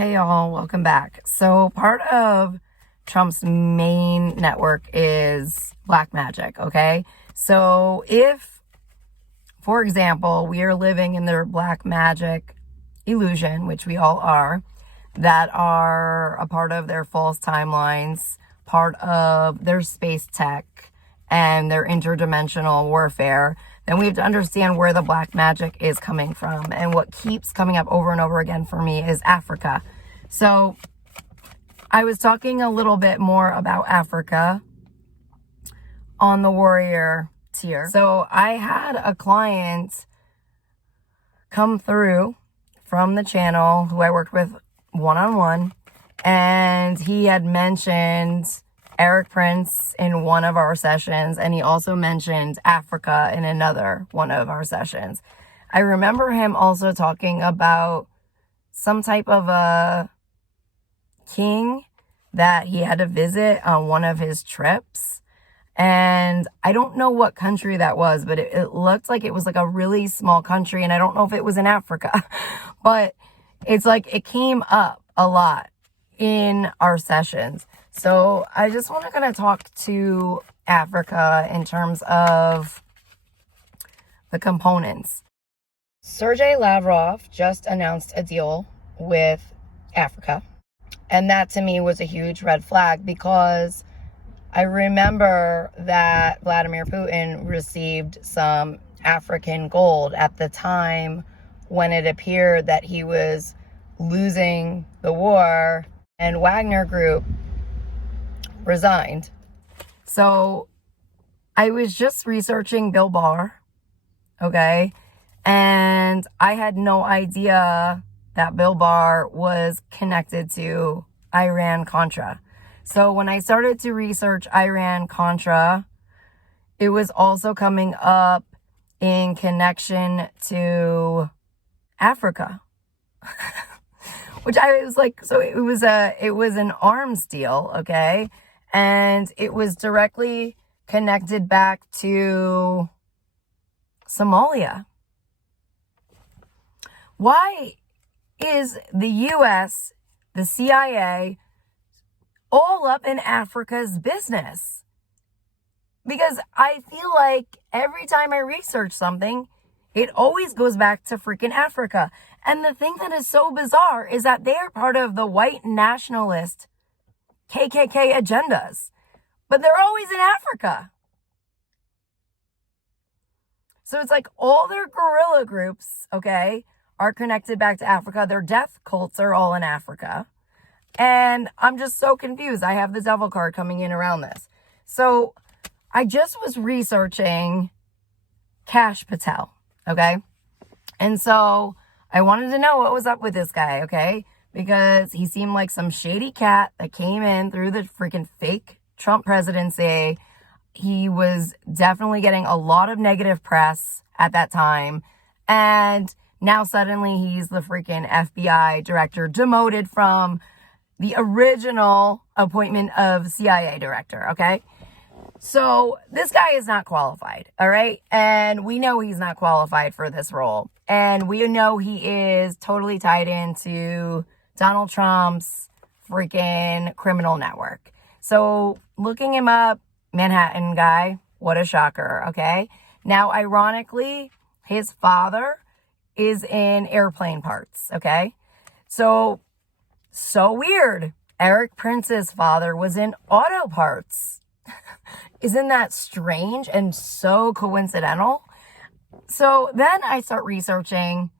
Hey y'all, welcome back. So part of Trump's main network is black magic, okay? So if, for example, we are living in their black magic illusion, which we all are, that are a part of their false timelines, part of their space tech, and their interdimensional warfare, then we have to understand where the black magic is coming from. And what keeps coming up over and over again for me is Africa. So I was talking a little bit more about Africa on the warrior tier. So I had a client come through from the channel who I worked with one-on-one, and he had mentioned Eric Prince in one of our sessions, and he also mentioned Africa in another one of our sessions. I remember him also talking about some type of a king that he had to visit on one of his trips. And I don't know what country that was, but it looked like it was like a really small country. And I don't know if it was in Africa, but it's like it came up a lot in our sessions. So I just want to kind of talk to Africa in terms of the components. Sergey Lavrov just announced a deal with Africa. And that to me was a huge red flag, because I remember that Vladimir Putin received some African gold at the time when it appeared that he was losing the war and Wagner Group resigned. So I was just researching Bill Barr, okay? And I had no idea that Bill Barr was connected to Iran-Contra. So when I started to research Iran-Contra, it was also coming up in connection to Africa. Which I was like, so it was an arms deal, okay? And it was directly connected back to Somalia. Why is the US, the CIA, all up in Africa's business? Because I feel like every time I research something, it always goes back to freaking Africa. And the thing that is so bizarre is that they are part of the white nationalist KKK agendas, but they're always in Africa. So it's like all their guerrilla groups, okay, are connected back to Africa. Their death cults are all in Africa. And I'm just so confused. I have the devil card coming in around this. So I just was researching Kash Patel, okay? And so I wanted to know what was up with this guy, okay? Because he seemed like some shady cat that came in through the freaking fake Trump presidency. He was definitely getting a lot of negative press at that time. And now suddenly he's the freaking FBI director, demoted from the original appointment of CIA director, okay? So this guy is not qualified, all right? And we know he's not qualified for this role. And we know he is totally tied into Donald Trump's freaking criminal network. So looking him up, Manhattan guy, what a shocker, okay? Now, ironically, his father is in airplane parts, okay? So weird. Eric Prince's father was in auto parts. Isn't that strange and so coincidental? So then I start researching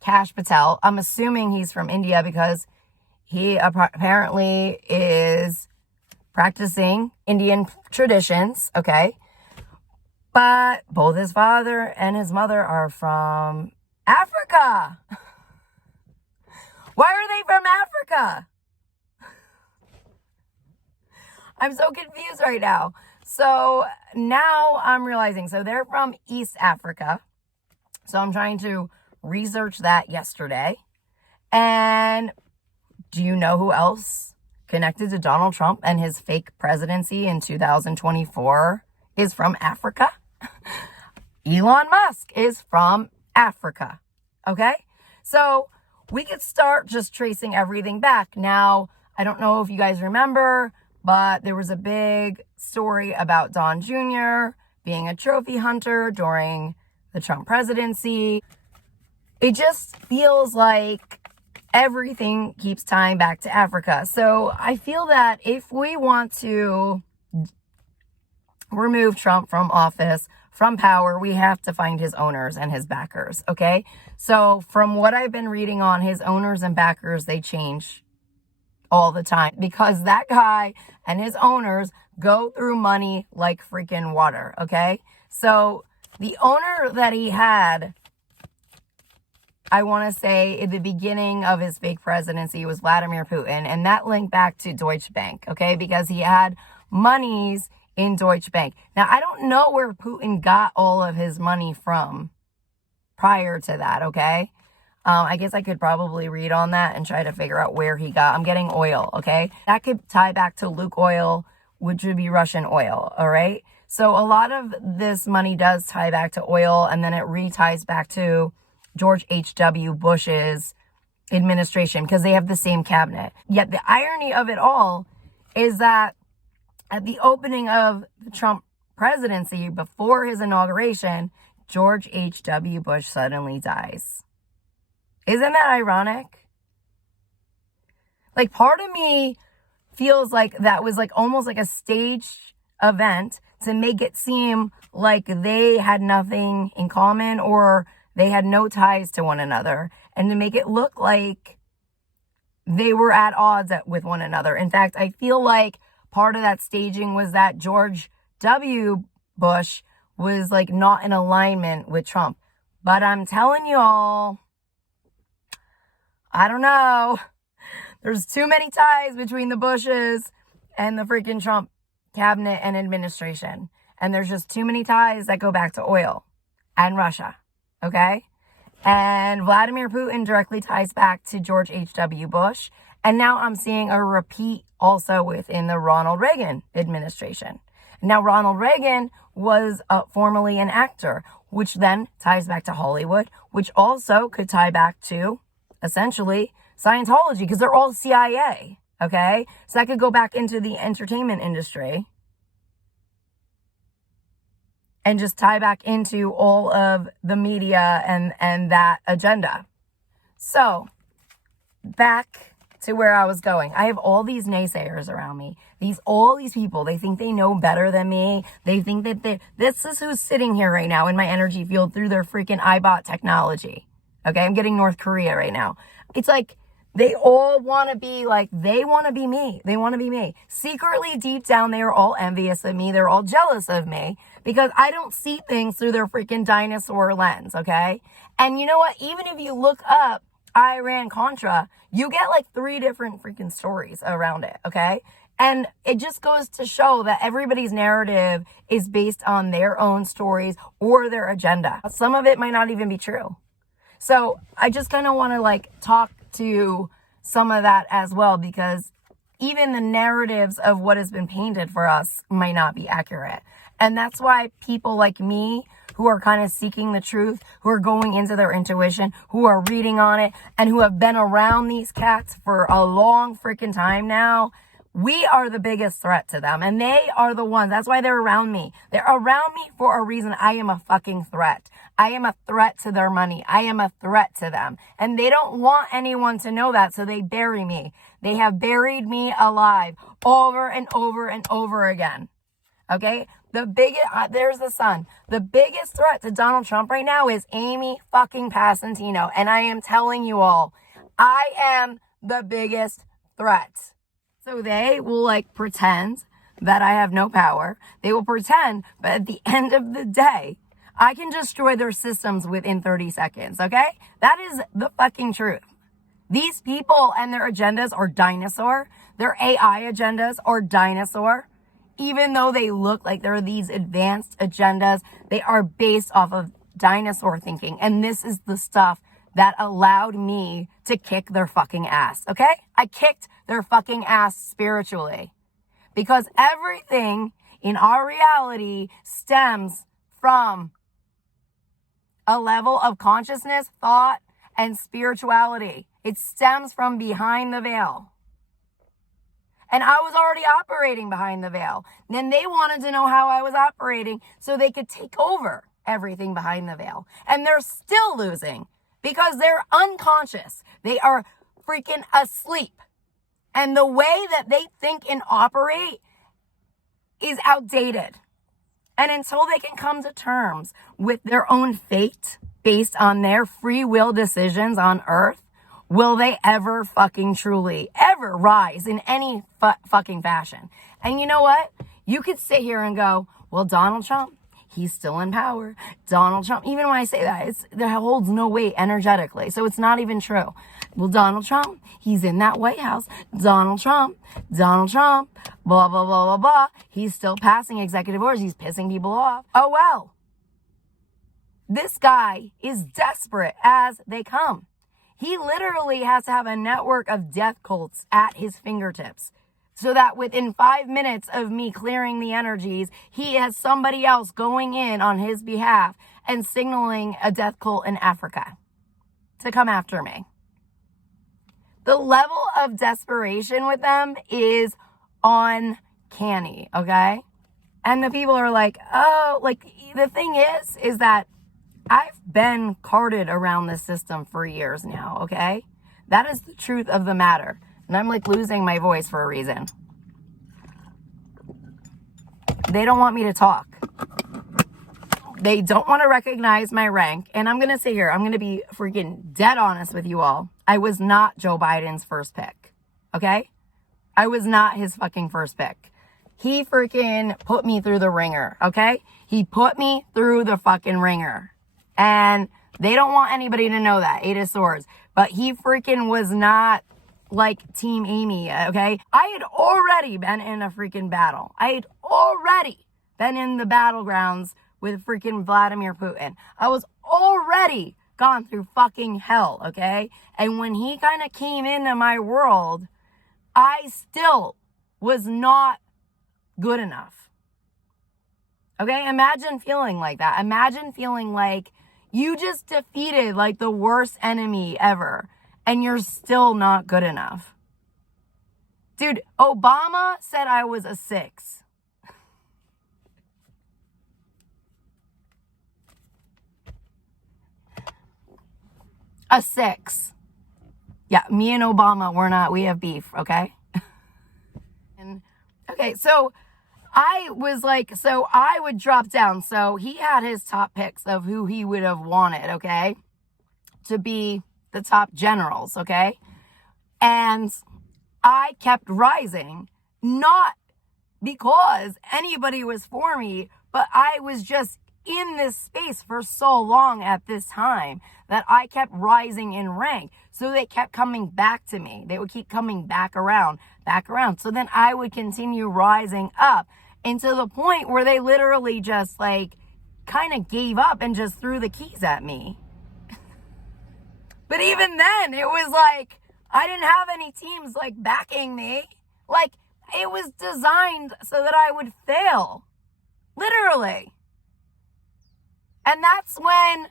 Kash Patel. I'm assuming he's from India because he apparently is practicing Indian traditions, okay? But both his father and his mother are from Africa. Why are they from Africa? I'm so confused right now. So now I'm realizing, so they're from East Africa. So I'm trying to research that yesterday. And do you know who else connected to Donald Trump and his fake presidency in 2024 is from Africa? Elon Musk is from Africa. Okay? So we could start just tracing everything back. Now, I don't know if you guys remember, but there was a big story about Don Jr. being a trophy hunter during the Trump presidency. It just feels like everything keeps tying back to Africa. So I feel that if we want to remove Trump from office, from power, we have to find his owners and his backers, okay? So from what I've been reading on his owners and backers, they change all the time because that guy and his owners go through money like freaking water, okay? So the owner that he had, I want to say at the beginning of his fake presidency, was Vladimir Putin, and that linked back to Deutsche Bank, okay? Because he had monies in Deutsche Bank. Now, I don't know where Putin got all of his money from prior to that, okay? I guess I could probably read on that and try to figure out where he got. I'm getting oil, okay? That could tie back to Lukoil, which would be Russian oil, all right? So a lot of this money does tie back to oil, and then it re-ties back to George H.W. Bush's administration because they have the same cabinet. Yet the irony of it all is that at the opening of the Trump presidency, before his inauguration, George H.W. Bush suddenly dies. Isn't that ironic? Like, part of me feels like that was like almost like a staged event to make it seem like they had nothing in common or they had no ties to one another, and to make it look like they were at odds with one another. In fact, I feel like part of that staging was that George W. Bush was like not in alignment with Trump. But I'm telling y'all, I don't know. There's too many ties between the Bushes and the freaking Trump cabinet and administration. And there's just too many ties that go back to oil and Russia. Okay? And Vladimir Putin directly ties back to George H.W. Bush. And now I'm seeing a repeat also within the Ronald Reagan administration. Now, Ronald Reagan was formerly an actor, which then ties back to Hollywood, which also could tie back to, essentially, Scientology, because they're all CIA, okay? So that could go back into the entertainment industry and just tie back into all of the media and that agenda. So, back to where I was going. I have all these naysayers around me. All these people, they think they know better than me. They think that this is who's sitting here right now in my energy field through their freaking iBot technology. Okay, I'm getting North Korea right now. It's like they all want to be like, they want to be me. They want to be me. Secretly, deep down, they are all envious of me. They're all jealous of me because I don't see things through their freaking dinosaur lens, okay? And you know what? Even if you look up Iran-Contra, you get like 3 different freaking stories around it, okay? And it just goes to show that everybody's narrative is based on their own stories or their agenda. Some of it might not even be true. So I just kind of want to like talk to some of that as well, because even the narratives of what has been painted for us might not be accurate. And that's why people like me, who are kind of seeking the truth, who are going into their intuition, who are reading on it, and who have been around these cats for a long freaking time now, we are the biggest threat to them. And they are the ones. That's why they're around me. They're around me for a reason. I am a fucking threat. I am a threat to their money. I am a threat to them. And they don't want anyone to know that, so they bury me. They have buried me alive over and over and over again. Okay? The biggest, there's the sun. The biggest threat to Donald Trump right now is Amy fucking Passantino. And I am telling you all, I am the biggest threat. So they will like pretend that I have no power. They will pretend, but at the end of the day, I can destroy their systems within 30 seconds, okay? That is the fucking truth. These people and their agendas are dinosaur. Their AI agendas are dinosaur. Even though they look like they're these advanced agendas, they are based off of dinosaur thinking. And this is the stuff that allowed me to kick their fucking ass, okay? I kicked their fucking ass spiritually. Because everything in our reality stems from a level of consciousness, thought, and spirituality. It stems from behind the veil. And I was already operating behind the veil. Then they wanted to know how I was operating so they could take over everything behind the veil. And they're still losing because they're unconscious. They are freaking asleep. And the way that they think and operate is outdated. And until they can come to terms with their own fate based on their free will decisions on earth, will they ever fucking truly ever rise in any fucking fashion? And you know what? You could sit here and go, well, Donald Trump, he's still in power. Donald Trump, even when I say that, that holds no weight energetically. So it's not even true. Well, Donald Trump, he's in that White House. Donald Trump, blah, blah, blah, blah, blah. He's still passing executive orders. He's pissing people off. Oh, well. This guy is desperate as they come. He literally has to have a network of death cults at his fingertips so that within 5 minutes of me clearing the energies, he has somebody else going in on his behalf and signaling a death cult in Africa to come after me. The level of desperation with them is uncanny, okay? And the people are like, oh, like the thing is that I've been carted around this system for years now, okay? That is the truth of the matter. And I'm like losing my voice for a reason. They don't want me to talk. They don't want to recognize my rank. And I'm going to sit here, I'm going to be freaking dead honest with you all. I was not Joe Biden's first pick, okay? I was not his fucking first pick. He freaking put me through the ringer, okay? He put me through the fucking ringer. And they don't want anybody to know that, 8 of Swords. But he freaking was not like Team Amy, okay? I had already been in a freaking battle. I had already been in the battlegrounds with freaking Vladimir Putin. I was already gone through fucking hell, okay? And when he kind of came into my world, I still was not good enough. Okay? Imagine feeling like that. Imagine feeling like you just defeated like the worst enemy ever and you're still not good enough. Dude, Obama said I was a 6. A 6. Yeah, me and Obama, we have beef, okay? And okay, so I was like, so I would drop down. So he had his top picks of who he would have wanted, okay, to be the top generals, okay? And I kept rising, not because anybody was for me, but I was just in this space for so long at this time that I kept rising in rank. So they kept coming back to me. They would keep coming back around. So then I would continue rising up until the point where they literally just like kind of gave up and just threw the keys at me. But even then, it was like, I didn't have any teams like backing me. Like, it was designed so that I would fail. Literally. And that's when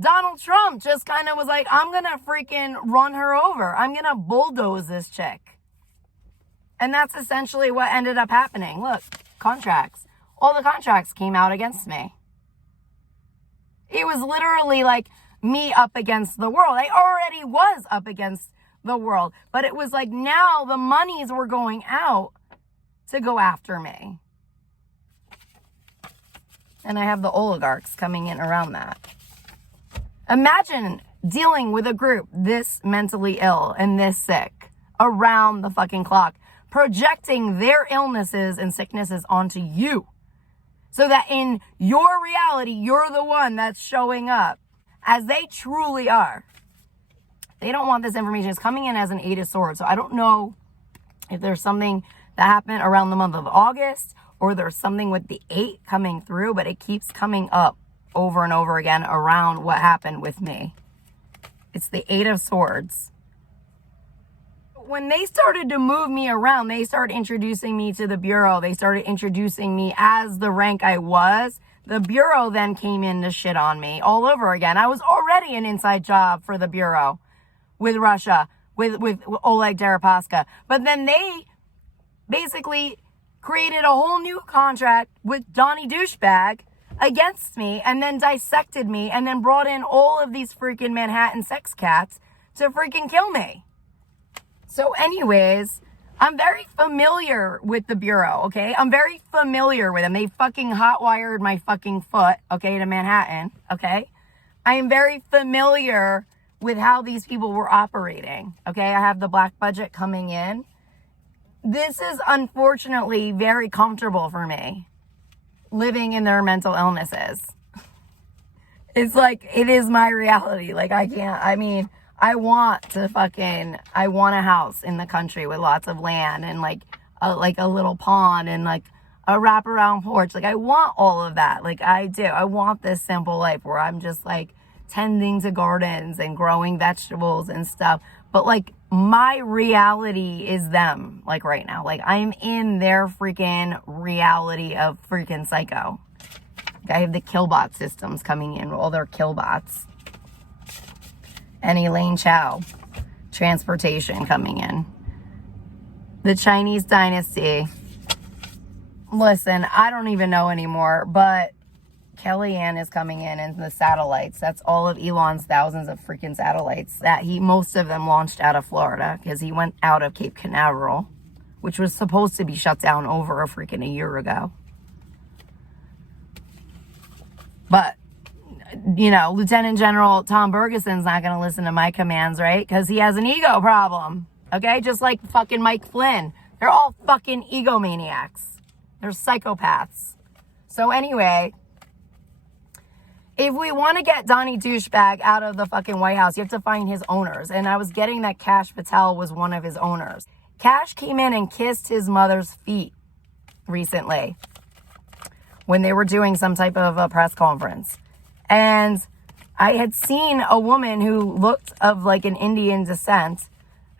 Donald Trump just kind of was like, I'm going to freaking run her over. I'm going to bulldoze this chick. And that's essentially what ended up happening. Look, contracts. All the contracts came out against me. It was literally like me up against the world. I already was up against the world. But it was like now the monies were going out to go after me. And I have the oligarchs coming in around that. Imagine dealing with a group this mentally ill and this sick around the fucking clock, projecting their illnesses and sicknesses onto you. So that in your reality, you're the one that's showing up as they truly are. They don't want this information. It's coming in as an 8 of Swords. So I don't know if there's something that happened around the month of August or there's something with the 8 coming through, but it keeps coming up over and over again around what happened with me. It's the 8 of Swords. When they started to move me around, they started introducing me to the Bureau. They started introducing me as the rank I was. The Bureau then came in to shit on me all over again. I was already an inside job for the Bureau. with Russia, with Oleg Deripaska. But then they basically created a whole new contract with Donnie Douchebag against me, and then dissected me, and then brought in all of these freaking Manhattan sex cats to freaking kill me. So anyways, I'm very familiar with the Bureau, okay? I'm very familiar with them. They fucking hotwired my fucking foot, okay, to Manhattan, okay? I am very familiar with how these people were operating, okay? I have the black budget coming in. This is unfortunately very comfortable for me, living in their mental illnesses. It's like, it is my reality. Like, I want a house in the country with lots of land and like a little pond and like a wraparound porch. Like, I want all of that. Like, I do. I want this simple life where I'm just like tending to gardens and growing vegetables and stuff. But like, my reality is them, like right now. Like, I'm in their freaking reality of freaking psycho. I have the killbot systems coming in, all their killbots. And Elaine Chao, transportation coming in. The Chinese dynasty. Listen, I don't even know anymore, but Kellyanne is coming in and the satellites. That's all of Elon's thousands of freaking satellites that most of them launched out of Florida because he went out of Cape Canaveral, which was supposed to be shut down over a year ago. But, you know, Lieutenant General Tom Bergeson's not going to listen to my commands, right? Because he has an ego problem, okay? Just like fucking Mike Flynn. They're all fucking egomaniacs. They're psychopaths. So anyway, if we want to get Donnie Douchebag out of the fucking White House, you have to find his owners. And I was getting that Kash Patel was one of his owners. Kash came in and kissed his mother's feet recently when they were doing some type of a press conference. And I had seen a woman who looked of like an Indian descent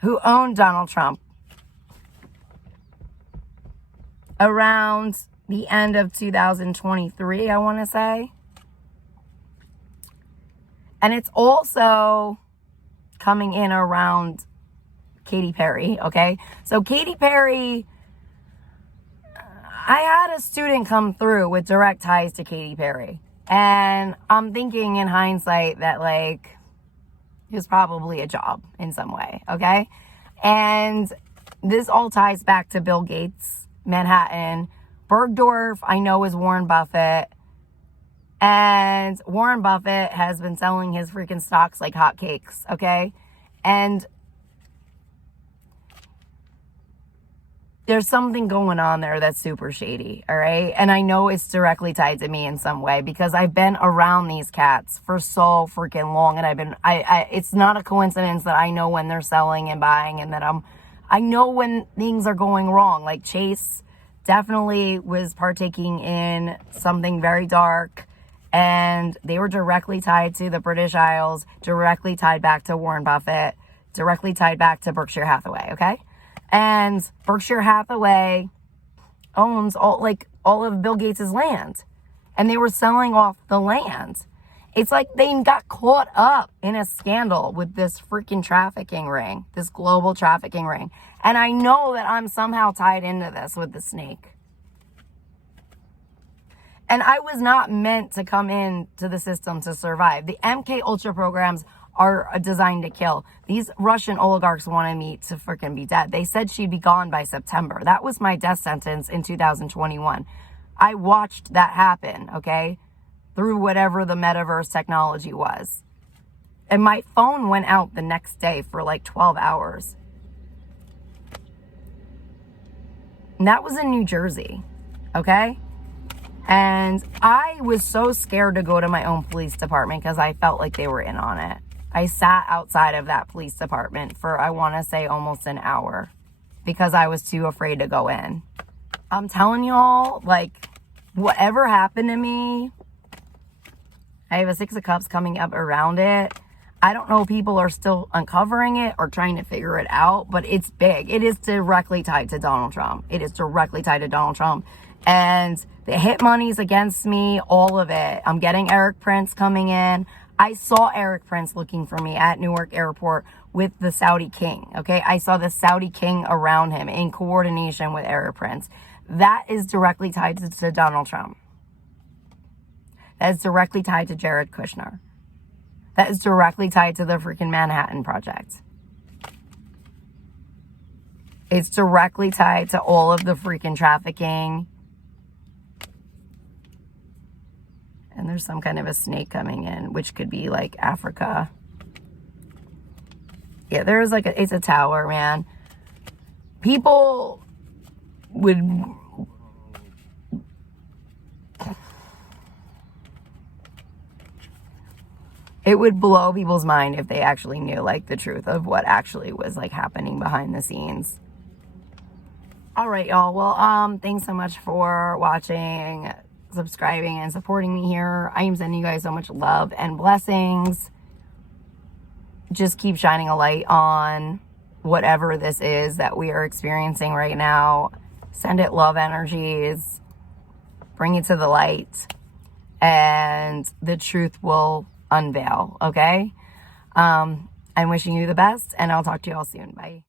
who owned Donald Trump around the end of 2023, I want to say. And it's also coming in around Katy Perry, okay? So Katy Perry, I had a student come through with direct ties to Katy Perry. And I'm thinking in hindsight that, like, it was probably a job in some way, okay? And this all ties back to Bill Gates, Manhattan. Bergdorf, I know, is Warren Buffett. And Warren Buffett has been selling his freaking stocks like hotcakes, okay? And there's something going on there that's super shady, all right? And I know it's directly tied to me in some way because I've been around these cats for so freaking long. And it's not a coincidence that I know when they're selling and buying and that I know when things are going wrong. Like Chase definitely was partaking in something very dark. And they were directly tied to the British Isles, directly tied back to Warren Buffett, directly tied back to Berkshire Hathaway, okay? And Berkshire Hathaway owns all of Bill Gates' land. And they were selling off the land. It's like they got caught up in a scandal with this freaking trafficking ring, this global trafficking ring. And I know that I'm somehow tied into this with the snake. And I was not meant to come into the system to survive. The MK Ultra programs are designed to kill. These Russian oligarchs wanted me to freaking be dead. They said she'd be gone by September. That was my death sentence in 2021. I watched that happen, okay, through whatever the metaverse technology was. And my phone went out the next day for like 12 hours. And that was in New Jersey, okay? And I was so scared to go to my own police department because I felt like they were in on it. I sat outside of that police department for, I want to say, almost an hour because I was too afraid to go in. I'm telling y'all, like, whatever happened to me, I have a Six of Cups coming up around it. I don't know if people are still uncovering it or trying to figure it out, but it's big. It is directly tied to Donald Trump. It is directly tied to Donald Trump. And the hit money's against me, all of it. I'm getting Eric Prince coming in. I saw Eric Prince looking for me at Newark Airport with the Saudi king, okay? I saw the Saudi king around him in coordination with Arab Prince. That is directly tied to Donald Trump. That is directly tied to Jared Kushner. That is directly tied to the freaking Manhattan Project. It's directly tied to all of the freaking trafficking. And there's some kind of a snake coming in, which could be like Africa. Yeah, there's like it's a tower, man. People would... It would blow people's mind if they actually knew like the truth of what actually was like happening behind the scenes. All right, y'all. Well, thanks so much for watching, subscribing, and supporting me here. I am sending you guys so much love and blessings. Just keep shining a light on whatever this is that we are experiencing right now. Send it love energies. Bring it to the light. And the truth will unveil, okay? I'm wishing you the best, and I'll talk to you all soon. Bye.